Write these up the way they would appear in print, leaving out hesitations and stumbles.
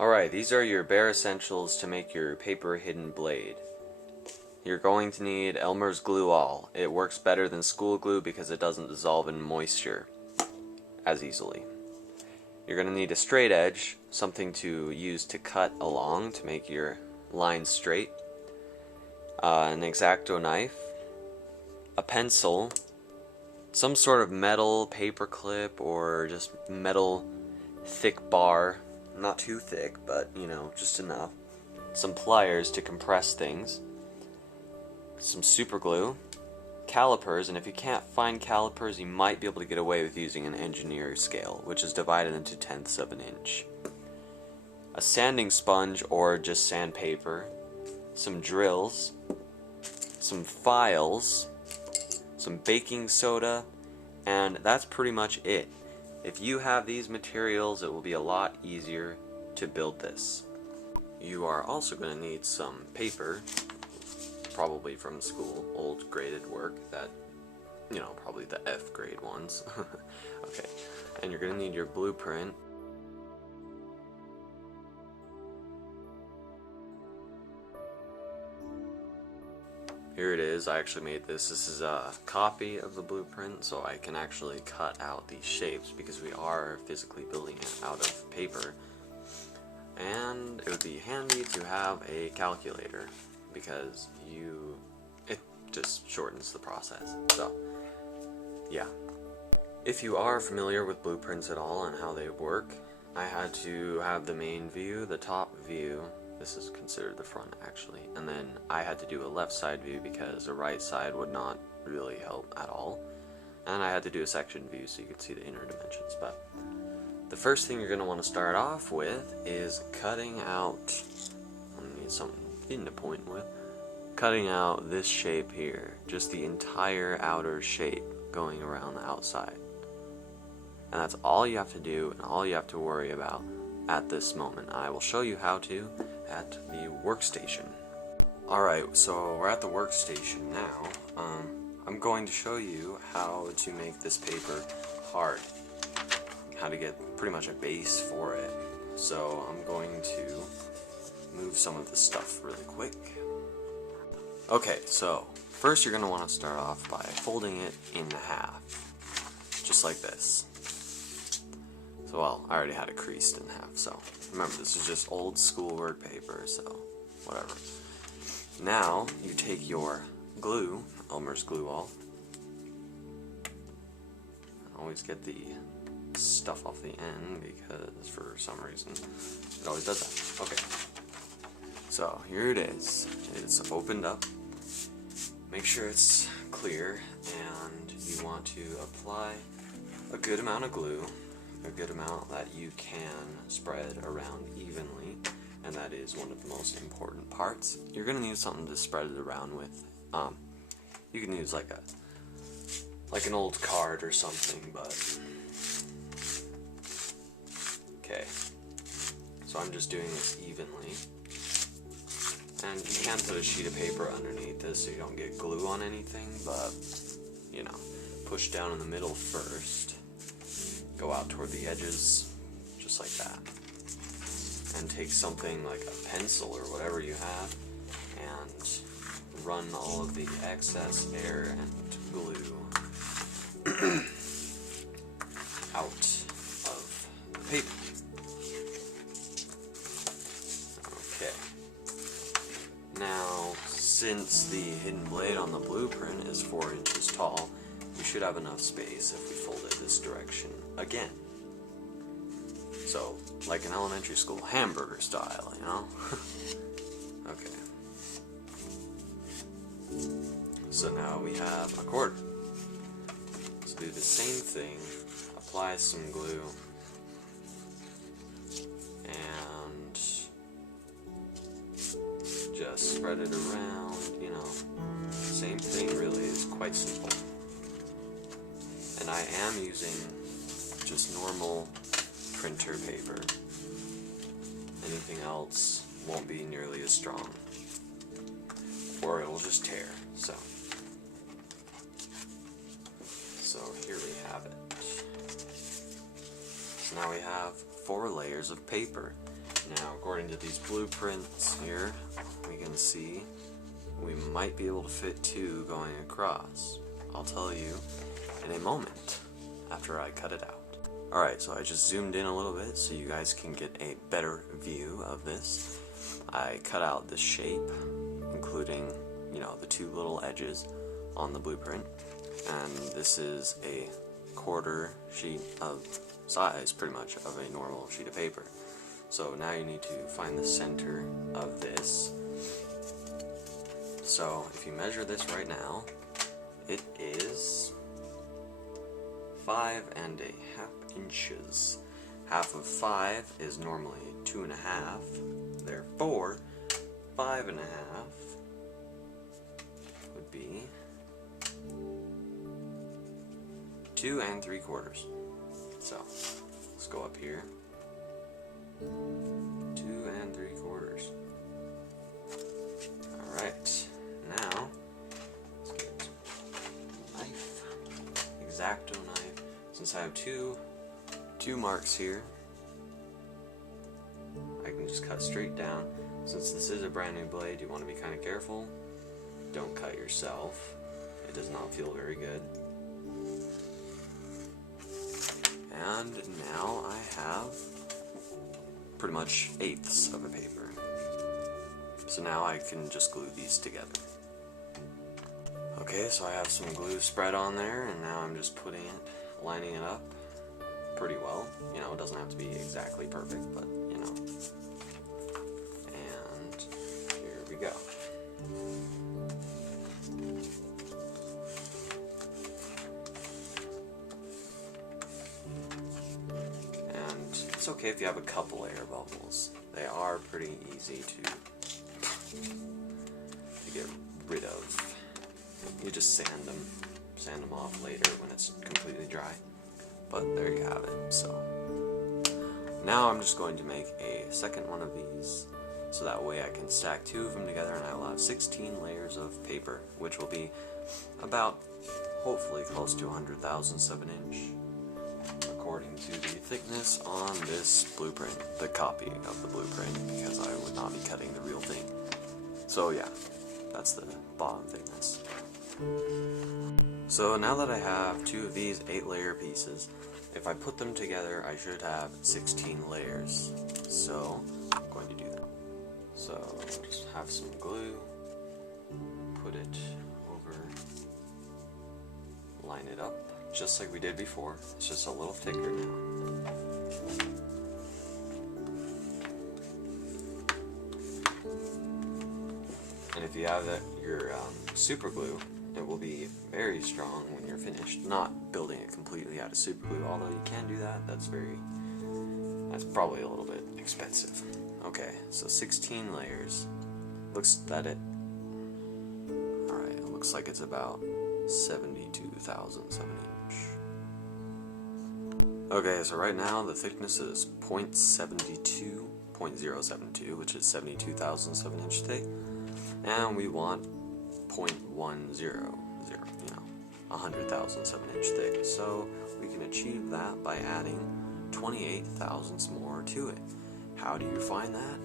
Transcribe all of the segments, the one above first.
Alright, these are your bare essentials to make your paper hidden blade. You're going to need Elmer's Glue All. It works better than school glue because it doesn't dissolve in moisture as easily. You're going to need a straight edge, something to use to cut along to make your line straight, an Exacto knife, a pencil, some sort of metal paperclip or just metal thick bar, not too thick, but you know, just enough, some pliers to compress things, some super glue, calipers, and if you can't find calipers, you might be able to get away with using an engineer scale, which is divided into tenths of an inch, a sanding sponge or just sandpaper, some drills, some files, some baking soda, and that's pretty much it. If you have these materials, it will be a lot easier to build this. You are also going to need some paper, probably from school, old graded work that, you know, probably the F grade ones. Okay, and you're going to need your blueprint. Here it is. I actually made this. This is a copy of the blueprint, so I can actually cut out these shapes because we are physically building it out of paper. And it would be handy to have a calculator because it just shortens the process. So, yeah. If you are familiar with blueprints at all and how they work, I had to have the main view, the top view. This is considered the front actually, and then I had to do a left side view because a right side would not really help at all, and I had to do a section view so you could see the inner dimensions. But the first thing you're going to want to start off with is cutting out, I need something to point with, cutting out this shape here, just the entire outer shape going around the outside, and that's all you have to do and all you have to worry about at this moment. I will show you how to at the workstation. Alright, so we're at the workstation now. I'm going to show you how to make this paper hard, how to get pretty much a base for it. So I'm going to move some of this stuff really quick. Okay, so first you're going to want to start off by folding it in half, just like this. So, well, I already had it creased in half, so remember, this is just old school work paper, so whatever. Now, you take your glue, Elmer's Glue All. Always get the stuff off the end because for some reason it always does that. Okay, so here it is. It's opened up. Make sure it's clear, and you want to apply a good amount of glue. A good amount that you can spread around evenly, and that is one of the most important parts. You're going to need something to spread it around with. You can use like an old card or something, but okay. So I'm just doing this evenly, and you can put a sheet of paper underneath this so you don't get glue on anything, but you know, push down in the middle first. Go out toward the edges, just like that. And take something like a pencil or whatever you have and run all of the excess air and glue out of the paper. Okay. Now, since the hidden blade on the blueprint is 4 inches tall, you should have enough space if we fold it this direction again. So, like an elementary school hamburger style, you know? Okay. So now we have a quarter. Let's do the same thing. Apply some glue. And just spread it around, you know. Same thing really, it's quite simple. And I am using just normal printer paper. Anything else won't be nearly as strong, or it will just tear. So here we have it. So now we have 4 layers of paper. Now, according to these blueprints here, we can see we might be able to fit 2 going across. I'll tell you in a moment after I cut it out. Alright, so I just zoomed in a little bit so you guys can get a better view of this. I cut out the shape, including, you know, the 2 little edges on the blueprint. And this is a 1/4 sheet of size, pretty much, of a normal sheet of paper. So now you need to find the center of this. So if you measure this right now, it is 5.5 inches. Half of 5 is normally 2.5. Therefore, 5.5 would be 2 3/4. So let's go up here. 2 3/4. Alright, now let's get a knife. Exacto knife. Since I have two marks here, I can just cut straight down. Since this is a brand new blade, you want to be kind of careful. Don't cut yourself. It does not feel very good. And now I have pretty much 1/8 of a paper. So now I can just glue these together. Okay, so I have some glue spread on there, and now I'm just lining it up pretty well. You know, it doesn't have to be exactly perfect, but you know. And here we go. It's okay if you have a couple air bubbles. They are pretty easy to get rid of. You just sand them off later when it's completely dry. But there you have it. So now I'm just going to make a second one of these, so that way I can stack 2 of them together, and I will have 16 layers of paper, which will be about, hopefully, close to 100 thousandths of an inch. According to the thickness on this blueprint, the copy of the blueprint, because I would not be cutting the real thing. So yeah, that's the bottom thickness. So now that I have 2 of these 8-layer pieces, if I put them together, I should have 16 layers. So I'm going to do that. So just have some glue, put it over, line it up, just like we did before. It's just a little thicker now. And if you have your super glue, it will be very strong when you're finished. Not building it completely out of super glue, although you can do that. That's probably a little bit expensive. Okay, so 16 layers. Looks that it. Alright, it looks like it's about 72 thousandths of an inch. Okay, so right now the thickness is 0.72, which is 72 thousandths of an inch thick, and we want 0.100, you know, 100 thousandths of an inch thick. So we can achieve that by adding 28 thousandths more to it. How do you find that?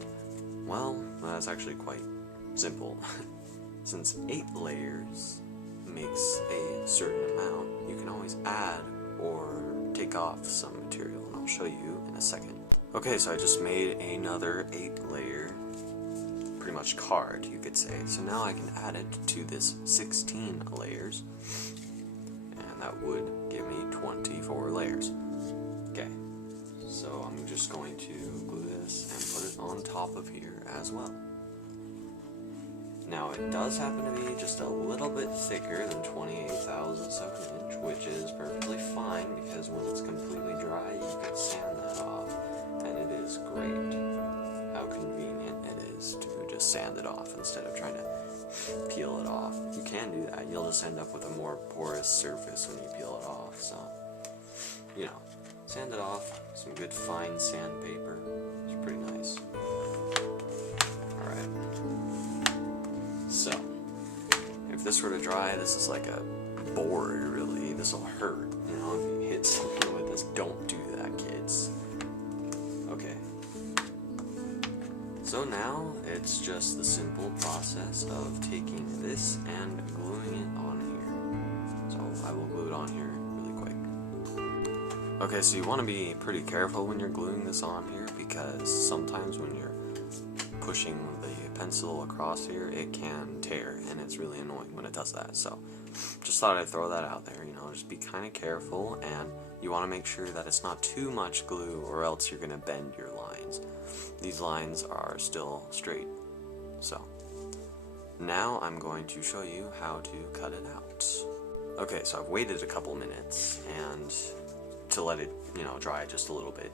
Well, that's actually quite simple. Since 8 layers makes a certain amount, you can always add or take off some material, and I'll show you in a second. Okay, so I just made another 8-layer, pretty much card, you could say. So now I can add it to this 16 layers, and that would give me 24 layers. Okay, so I'm just going to glue this and put it on top of here as well. Now it does happen to be just a little bit thicker than 28 thousandths of an inch, which is perfectly fine, because when it's completely dry you can sand that off, and it is great how convenient it is to just sand it off instead of trying to peel it off. You can do that, you'll just end up with a more porous surface when you peel it off, so, you know, sand it off, some good fine sandpaper, it's pretty nice. Alright. So, if this were to dry, this is like a board, really. This will hurt, you know, if you hit something with this. Don't do that, kids. Okay. it's just the simple process of taking this and gluing it on here. So I will glue it on here really quick. Okay, so you want to be pretty careful when you're gluing this on here, because sometimes when you're pushing the pencil across here, it can tear, and it's really annoying when it does that. So just thought I'd throw that out there, you know, just be kind of careful, and you want to make sure that it's not too much glue, or else you're going to bend your lines. These lines are still straight. So now I'm going to show you how to cut it out. Okay, so I've waited a couple minutes and to let it, you know, dry just a little bit.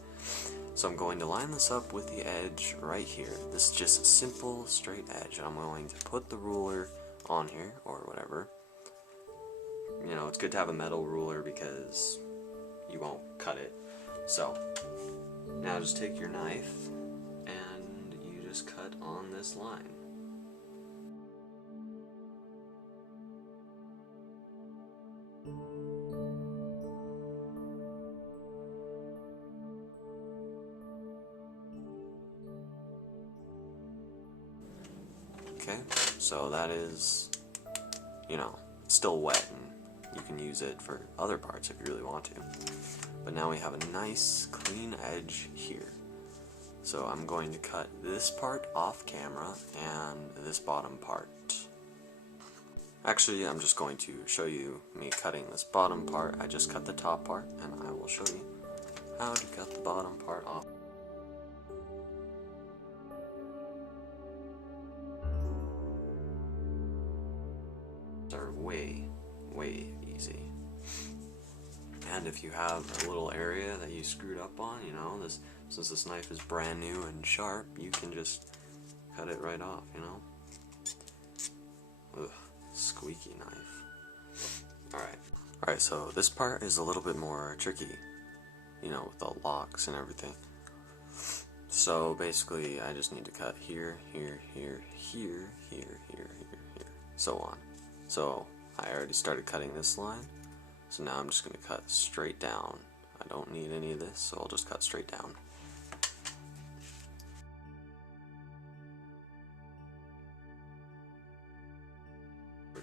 So I'm going to line this up with the edge right here. This is just a simple straight edge, and I'm going to put the ruler on here, or whatever. You know, it's good to have a metal ruler because you won't cut it. So now just take your knife and you just cut on this line. Okay, so that is, you know, still wet, and you can use it for other parts if you really want to. But now we have a nice clean edge here. So I'm going to cut this part off camera and this bottom part. Actually, I'm just going to show you me cutting this bottom part. I just cut the top part, and I will show you how to cut the bottom part off. Are way easy. And if you have a little area that you screwed up on, you know, since this knife is brand new and sharp, you can just cut it right off, you know. Ugh, squeaky knife. Alright, so this part is a little bit more tricky, you know, with the locks and everything. So basically I just need to cut here, so on. So I already started cutting this line, so now I'm just going to cut straight down. I don't need any of this, so I'll just cut straight down.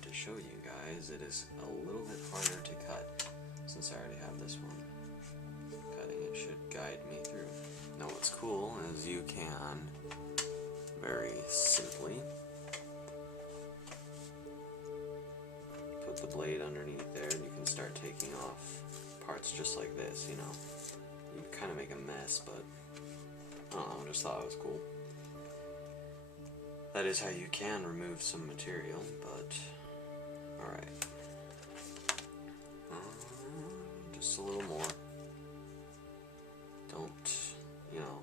To show you guys, it is a little bit harder to cut since I already have this one. Cutting it should guide me through. Now what's cool is you can very simply put the blade underneath there, and you can start taking off parts just like this, you know. You kind of make a mess, but I don't know, I just thought it was cool. That is how you can remove some material, but alright. Just a little more. Don't, you know,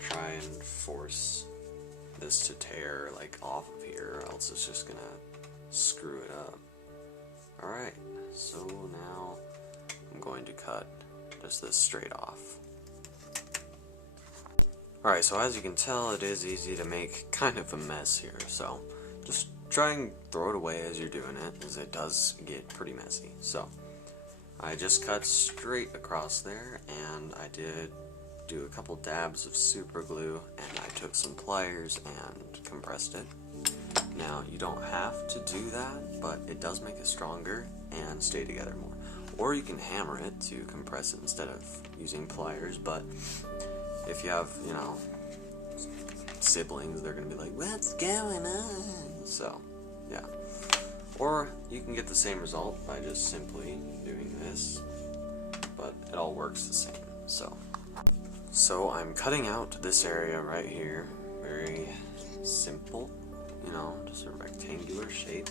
try and force this to tear like off of here, or else it's just gonna screw it up. Alright, so now I'm going to cut just this straight off. Alright, so as you can tell, it is easy to make kind of a mess here, so just try and throw it away as you're doing it, as it does get pretty messy. So I just cut straight across there, and I did do a couple dabs of super glue, and I took some pliers and compressed it. Now, you don't have to do that, but it does make it stronger and stay together more. Or you can hammer it to compress it instead of using pliers, but if you have, you know, siblings, they're going to be like, what's going on? So, yeah. Or you can get the same result by just simply doing this, but it all works the same. So I'm cutting out this area right here, very simple, you know, just a rectangular shape.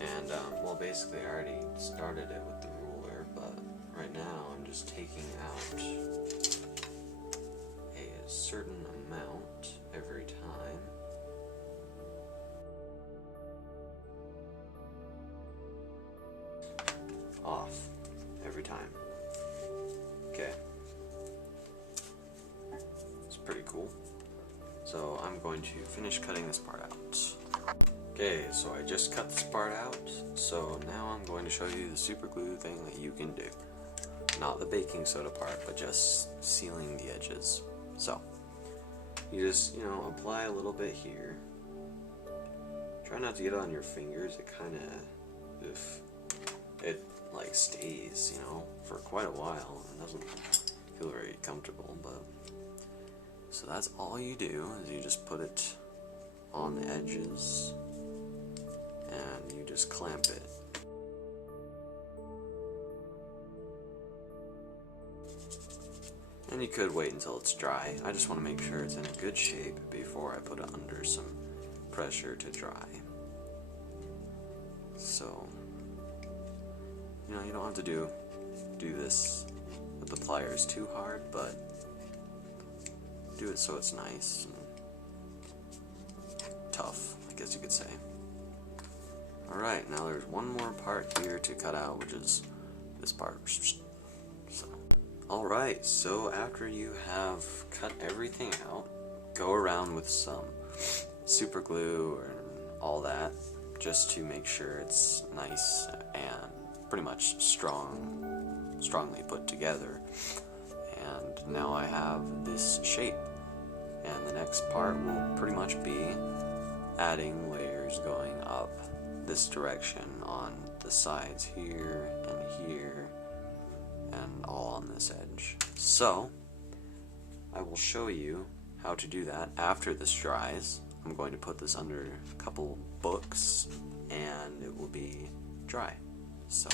And, well, basically I already started it with the ruler, but right now I'm just taking out a certain amount every time. Off every time. Okay. It's pretty cool. So I'm going to finish cutting this part out. Okay, so I just cut this part out, so now I'm going to show you the super glue thing that you can do. Not the baking soda part, but just sealing the edges. So, you just, you know, apply a little bit here. Try not to get it on your fingers. It kind of, if it like stays, you know, for quite a while. It doesn't feel very comfortable, but so that's all you do is you just put it on the edges and you just clamp it. And you could wait until it's dry. I just want to make sure it's in a good shape before I put it under some pressure to dry. So, you know, you don't have to do this with the pliers too hard, but do it so it's nice and tough, I guess you could say. Alright, now there's one more part here to cut out, which is this part. So. Alright, so after you have cut everything out, go around with some super glue and all that, just to make sure it's nice and pretty much strongly put together. And now I have this shape, and the next part will pretty much be adding layers going up this direction on the sides here and here and all on this edge. So I will show you how to do that after this dries. I'm going to put this under a couple books and it will be dry. So